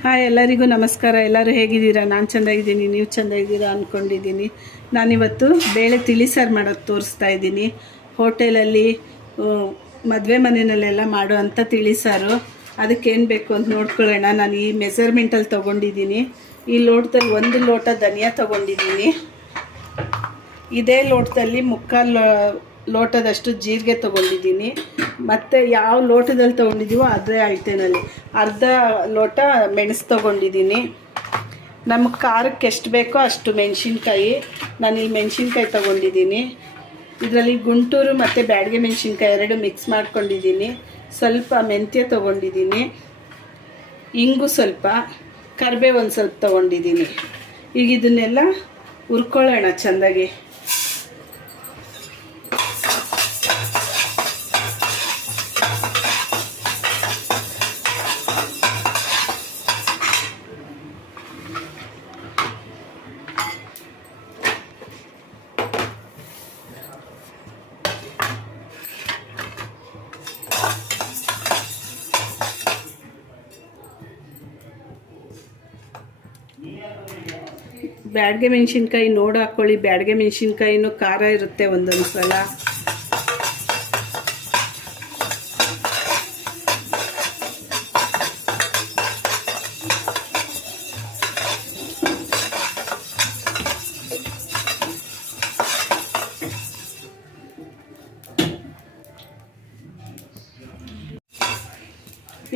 Hi, ಎಲ್ಲರಿಗೂ ನಮಸ್ಕಾರ. ಎಲ್ಲರೂ ಹೇಗಿದ್ದೀರಾ? ನಾನು ಚೆಂದಾಗಿದ್ದೀನಿ ನೀವು ಚೆಂದಾಗಿದ್ದೀರಾ ಅಂದ್ಕೊಂಡಿದ್ದೀನಿ ನಾನಿವತ್ತು ಬೇಳೆ ತಿಳಿಸಾರು ಮಾಡೋದು ತೋರಿಸ್ತಾ ಇದ್ದೀನಿ. ಹೋಟೆಲಲ್ಲಿ ಮದುವೆ ಮನೆಯಲ್ಲೆಲ್ಲ ಮಾಡೋ ಅಂಥ ತಿಳಿಸಾರು ಅದಕ್ಕೇನು ಬೇಕು ಅಂತ ನೋಡ್ಕೊಳ್ಳೋಣ. ನಾನು ಈ ಮೆಸರ್ಮೆಂಟಲ್ಲಿ ತೊಗೊಂಡಿದ್ದೀನಿ. ಈ ಲೋಟದಲ್ಲಿ ಒಂದು ಲೋಟ ಧನಿಯಾ ತೊಗೊಂಡಿದ್ದೀನಿ. ಇದೇ ಲೋಟದಲ್ಲಿ ಮುಕ್ಕಾಲು ಲೋಟದಷ್ಟು ಜೀರಿಗೆ ತೊಗೊಂಡಿದ್ದೀನಿ. ಮತ್ತು ಯಾವ ಲೋಟದಲ್ಲಿ ತೊಗೊಂಡಿದ್ದೀವೋ ಅದೇ ಅಳತೆನಲ್ಲಿ ಅರ್ಧ ಲೋಟ ಮೆಣಸು ತೊಗೊಂಡಿದ್ದೀನಿ. ನಮಗೆ ಖಾರಕ್ಕೆ ಎಷ್ಟು ಬೇಕೋ ಅಷ್ಟು ಮೆಣಸಿನ್ಕಾಯಿ. ನಾನು ಈ ಮೆಣಸಿನ್ಕಾಯಿ ತೊಗೊಂಡಿದ್ದೀನಿ. ಇದರಲ್ಲಿ ಗುಂಟೂರು ಮತ್ತು ಬ್ಯಾಡಿಗೆ ಮೆಣಸಿನ್ಕಾಯಿ ಎರಡು ಮಿಕ್ಸ್ ಮಾಡ್ಕೊಂಡಿದ್ದೀನಿ. ಸ್ವಲ್ಪ ಮೆಂತ್ಯ ತೊಗೊಂಡಿದ್ದೀನಿ. ಇಂಗು ಸ್ವಲ್ಪ ಕರಿಬೇವು ಒಂದು ಸ್ವಲ್ಪ ತೊಗೊಂಡಿದ್ದೀನಿ. ಈಗ ಇದನ್ನೆಲ್ಲ ಹುರ್ಕೊಳ್ಳೋಣ ಚೆಂದಾಗಿ. ಬ್ಯಾಡಗೆ ಮೆಣಸಿನ್ಕಾಯಿ ನೋಡಿ ಹಾಕ್ಕೊಳ್ಳಿ ಬ್ಯಾಡ್ಗೆ ಮೆಣಸಿನ್ಕಾಯಿನೂ ಖಾರ ಇರುತ್ತೆ ಒಂದೊಂದು ಸಲ.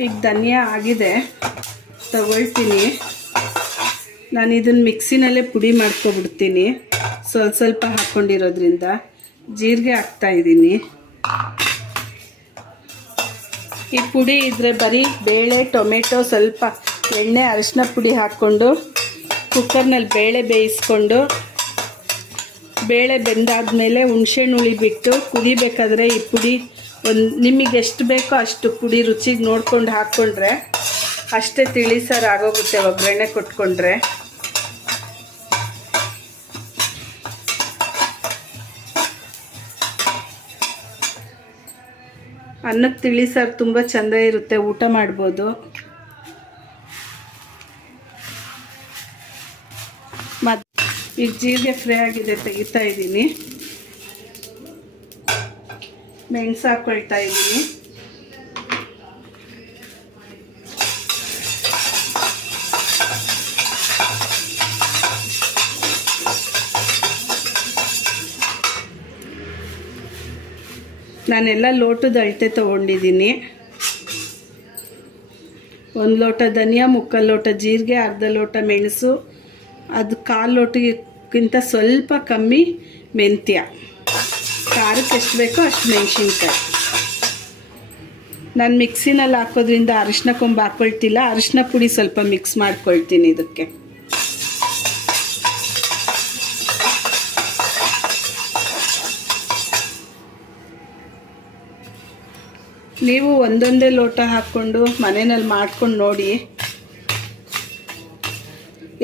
ಈಗ ಧನಿಯಾ ಆಗಿದೆ. ತಗೊಳ್ತೀನಿ. ನಾನು ಇದನ್ನು ಮಿಕ್ಸಿನಲ್ಲೇ ಪುಡಿ ಮಾಡ್ಕೊಬಿಡ್ತೀನಿ. ಸ್ವಲ್ಪ ಸ್ವಲ್ಪ ಹಾಕ್ಕೊಂಡಿರೋದ್ರಿಂದ ಜೀರಿಗೆ ಹಾಕ್ತಾ ಇದ್ದೀನಿ. ಈ ಪುಡಿ ಇದ್ರೆ ಬರೀ ಬೇಳೆ, ಟೊಮೆಟೊ, ಸ್ವಲ್ಪ ಎಣ್ಣೆ ಅರಿಶಿನ ಪುಡಿ ಹಾಕ್ಕೊಂಡು ಕುಕ್ಕರ್ನಲ್ಲಿ ಬೇಳೆ ಬೇಯಿಸ್ಕೊಂಡು ಬೇಳೆ ಬೆಂದಾದಮೇಲೆ ಹುಣಸೆಹಣ್ಣು ಹುಳಿ ಬಿಟ್ಟು ಕುದಿಬೇಕಾದ್ರೆ ಈ ಪುಡಿ ಒಂದು ನಿಮಗೆ ಎಷ್ಟು ಬೇಕೋ ಅಷ್ಟು ಪುಡಿ ರುಚಿಗೆ ನೋಡ್ಕೊಂಡು ಹಾಕ್ಕೊಂಡ್ರೆ ಅಷ್ಟೇ ತಿಳಿಸಾರು ಆಗೋಗುತ್ತೆ ಒಗ್ಗರಣೆ ಕೊಟ್ಕೊಂಡ್ರೆ. ಅನ್ನಕ್ಕೆ ತಿಳಿ ಸಾರು ತುಂಬ ಚೆಂದ ಇರುತ್ತೆ, ಊಟ ಮಾಡ್ಬೋದು. ಮತ್ತು ಈಗ ಜೀರಿಗೆ ಫ್ರೈ ಆಗಿದೆ ತೆಗಿತಾ ಇದ್ದೀನಿ. ಮೆಣಸು ಹಾಕ್ಕೊಳ್ತಾ ಇದ್ದೀನಿ. ನಾನೆಲ್ಲ ಲೋಟದ ಅಳತೆ ತೊಗೊಂಡಿದ್ದೀನಿ. ಒಂದು ಲೋಟ ಧನಿಯಾ, ಮುಕ್ಕಾಲು ಲೋಟ ಜೀರಿಗೆ, ಅರ್ಧ ಲೋಟ ಮೆಣಸು. ಅದು ಕಾಲು ಲೋಟಕ್ಕಿಂತ ಸ್ವಲ್ಪ ಕಮ್ಮಿ ಮೆಂತ್ಯ. ಖಾರಕ್ಕೆ ಎಷ್ಟು ಬೇಕೋ ಅಷ್ಟು ಮೆಣಸಿನ್ಕಾಯಿ. ನಾನು ಮಿಕ್ಸಿನಲ್ಲಿ ಹಾಕೋದ್ರಿಂದ ಅರಿಶಿನ ಕೊಂಬು ಹಾಕ್ಕೊಳ್ತಿಲ್ಲ ಅರಿಶಿನ ಪುಡಿ ಸ್ವಲ್ಪ ಮಿಕ್ಸ್ ಮಾಡ್ಕೊಳ್ತೀನಿ ಇದಕ್ಕೆ. ನೀವು ಒಂದೊಂದೇ ಲೋಟ ಹಾಕ್ಕೊಂಡು ಮನೆಯಲ್ಲಿ ಮಾಡ್ಕೊಂಡು ನೋಡಿ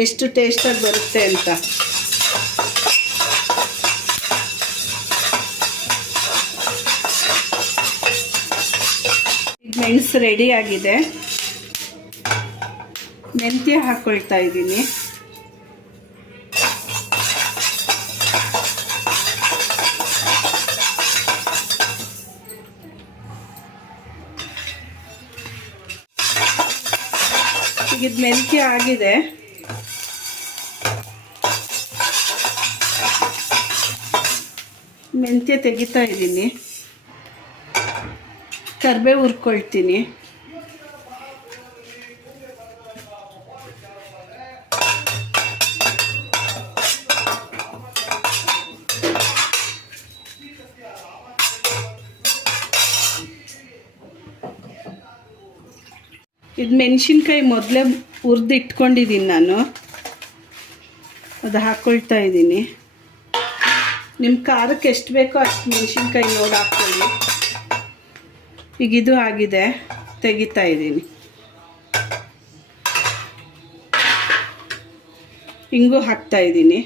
ಎಷ್ಟು ಟೇಸ್ಟಾಗಿ ಬರುತ್ತೆ ಅಂತ. ಮೆಣಸು ರೆಡಿ ಆಗಿದೆ. ಮೆಂತ್ಯ ಹಾಕ್ಕೊಳ್ತಾ ಇದ್ದೀನಿ. ಈಗ ಇದು ಮೆಂತ್ಯ ಆಗಿದೆ. ಮೆಂತ್ಯ ತೆಗಿತಾ ಇದ್ದೀನಿ. ಕರ್ಬೇವು ಹುರ್ಕೊಳ್ತೀನಿ. ಇದು ಮೆಣಸಿನ್ಕಾಯಿ ಮೊದಲೇ ಹುರಿದು ಇಟ್ಕೊಂಡಿದ್ದೀನಿ ನಾನು. ಅದು ಹಾಕ್ಕೊಳ್ತಾ ಇದ್ದೀನಿ ನಿಮ್ಮ ಖಾರಕ್ಕೆ ಎಷ್ಟು ಬೇಕೋ ಅಷ್ಟು ಮೆಣಸಿನ್ಕಾಯಿ ನೋಡಿ ಹಾಕ್ಕೊಳ್ಳಿ. ಈಗ ಇದು ಆಗಿದೆ. ತೆಗಿತಾ ಇದ್ದೀನಿ ಹಿಂಗೂ ಹಾಕ್ತಾ ಇದ್ದೀನಿ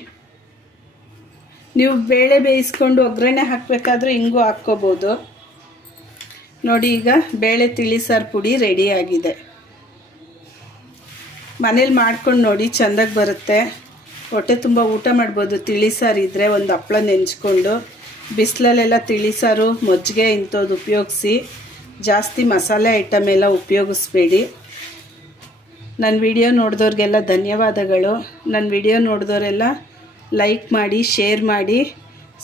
ನೀವು ಬೇಳೆ ಬೇಯಿಸ್ಕೊಂಡು ಒಗ್ಗರಣೆ ಹಾಕಬೇಕಾದ್ರೆ ಹಿಂಗೂ ಹಾಕ್ಕೋಬೋದು. ನೋಡಿ ಈಗ ಬೇಳೆ ತಿಳಿಸಾರು ಪುಡಿ ರೆಡಿಯಾಗಿದೆ ಮನೇಲಿ ಮಾಡ್ಕೊಂಡು ನೋಡಿ ಚೆಂದಾಗಿ ಬರುತ್ತೆ. ಹೊಟ್ಟೆ ತುಂಬ ಊಟ ಮಾಡ್ಬೋದು. ತಿಳಿ ಸಾರು ಇದ್ದರೆ ಒಂದು ಹಪ್ಪಳ ನೆಂಚ್ಕೊಂಡು ಬಿಸಿಲಲ್ಲೆಲ್ಲ ತಿಳಿ ಸಾರು ಮಜ್ಜಿಗೆ ಇಂಥದ್ದು ಉಪಯೋಗಿಸಿ, ಜಾಸ್ತಿ ಮಸಾಲೆ ಐಟಮ್ ಎಲ್ಲ ಉಪಯೋಗಿಸ್ಬೇಡಿ. ನನ್ನ ವಿಡಿಯೋ ನೋಡಿದವ್ರಿಗೆಲ್ಲ ಧನ್ಯವಾದಗಳು. ನನ್ನ ವಿಡಿಯೋ ನೋಡಿದವರೆಲ್ಲ ಲೈಕ್ ಮಾಡಿ, ಶೇರ್ ಮಾಡಿ,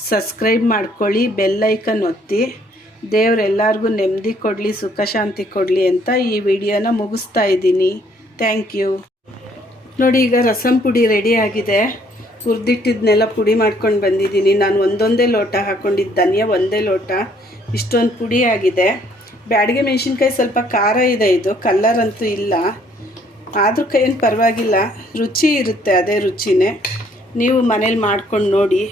ಸಬ್ಸ್ಕ್ರೈಬ್ ಮಾಡ್ಕೊಳ್ಳಿ ಬೆಲ್ಲೈಕನ್ ಒತ್ತಿ. ದೇವರೆಲ್ಲರಿಗೂ ನೆಮ್ಮದಿ ಕೊಡಲಿ ಸುಖ ಶಾಂತಿ ಕೊಡಲಿ ಅಂತ ಈ ವಿಡಿಯೋನ ಮುಗಿಸ್ತಾ ಇದ್ದೀನಿ. ಥ್ಯಾಂಕ್ ಯು ನೋಡಿ, ಈಗ ರಸಂ ಪುಡಿ ರೆಡಿ ಆಗಿದೆ. ಹುರಿದಿಟ್ಟಿದ್ನೆಲ್ಲ ಪುಡಿ ಮಾಡ್ಕೊಂಡು ಬಂದಿದ್ದೀನಿ. ನಾನು ಒಂದೊಂದೇ ಲೋಟ ಹಾಕ್ಕೊಂಡಿದ್ದು ಧನಿಯಾ ಒಂದೇ ಲೋಟ. ಇಷ್ಟೊಂದು ಪುಡಿ ಆಗಿದೆ. ಬ್ಯಾಡಿಗೆ ಮೆಣಸಿನ್ಕಾಯಿ ಸ್ವಲ್ಪ ಖಾರ ಇದೆ ಇದು. ಕಲ್ಲರ್ ಅಂತೂ ಇಲ್ಲ. ಆದರೂ ಏನು ಪರವಾಗಿಲ್ಲ. ರುಚಿ ಇರುತ್ತೆ ಅದೇ ರುಚಿನೇ. ನೀವು ಮನೇಲಿ ಮಾಡ್ಕೊಂಡು ನೋಡಿ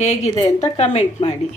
ಹೇಗಿದೆ ಅಂತ ಕಮೆಂಟ್ ಮಾಡಿ.